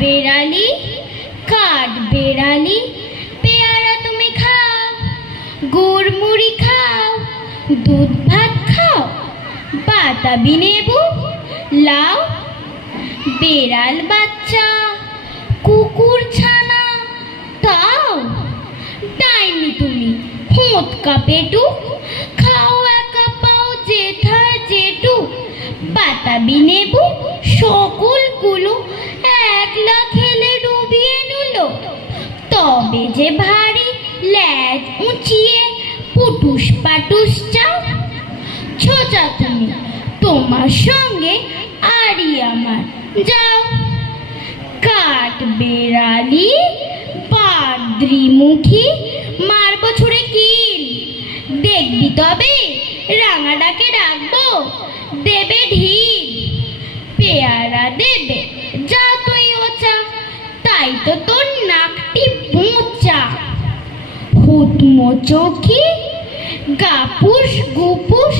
বেড়ালি, কাঠ বেড়ালি, পেয়ারা তুমি খাও, গুড় মুড়ি খাও, দুধ ভাত খাও, বাতাবি নেবু লাও। বেড়াল বাচ্চা, কুকুর ছানা তাও। ডাইনি তুমি, হোঁতকা পেটু, খাও একা পাও যেথায় যেটু। বাতাবি নেবু সকলগুলো একলা খেলে ডুবিয়ে নিল। তবে যে ভারী ল্যাজ উঁচিয়ে পুটুস পাটুস চাও। ছোচা তুমি, তোমার সঙ্গে আরই আমার, যাও। কাঠ বেড়ালি, পাদ্রিমুখী, মারব ছুঁড়ে কিল। দেখবি তবে রাঙা ডাকে ডাকবো, দেবে ঢিল। পেয়ারা দেবে, যা তুই ওচা, তাই তো তোর নাকটি বোঁচা। হুতমো চোখি, গাপুস গুপুস,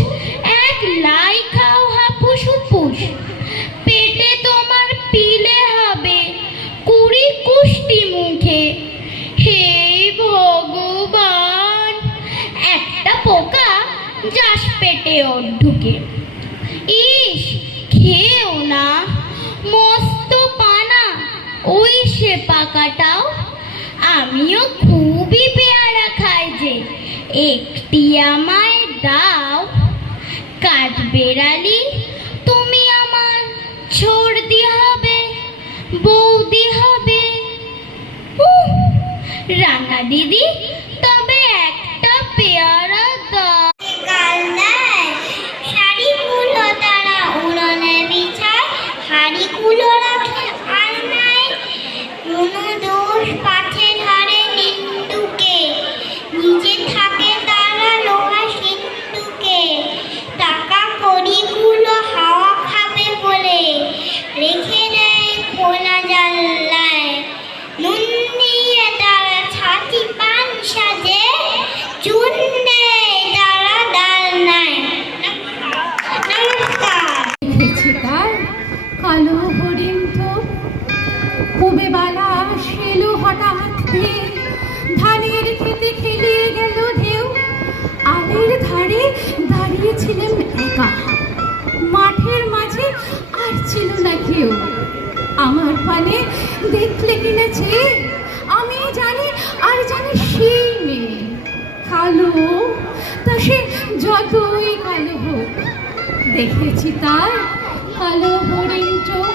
এক লাই খাও হাপুস হুপুস। পেটে তোমার পিলে হবে 20 কুষ্টি মুখে। হে ভগবান, একটা পোকা যাস পেটে ওর ঢুকে। ইস, খেও না, মস্ত পানা ওই সে পাকাটাও। আমিও খুবই পেয়ারা খাই যে, একটি আমায় দাও। কাঠ বেড়ালি, তুমি আমার ছর্দি হবে, বৌদি হবে। রাঙা দিদি, তবে একটা পেয়ারা দাও। শাড়িগুলো তারা উড়নে বিছায়, হাড়িগুলো রাখে আলনায়। কোনো দোষ পাছে ধরে নিন্দুকে, নিচে থাকে তারা লোহা সিন্ধুকে। টাকা কড়িগুলো হাওয়া খাবে বলে রেখে দেয় খোলা জানলায়। নুন দিয়ে তারা ছাতি পান সাজে, চুন দেয় তারা ডালনায়। দেখেছি তার কালো হরিণ তো, পুবে বালা এলো হঠাৎ দিয়ে, ধানের খেতে খেলিয়ে গেল ঢেউ। আলের ধারে দাঁড়িয়েছিলেন একা, মাঠের মাঝে আর ছিল না কেউ। আমার পানে দেখলে কিনা চেয়ে, আমি জানি আর জানি সেই মেয়ে কালো, তা সে যতই কালো হোক। দেখেছি তার কালো হরিণ চোখ,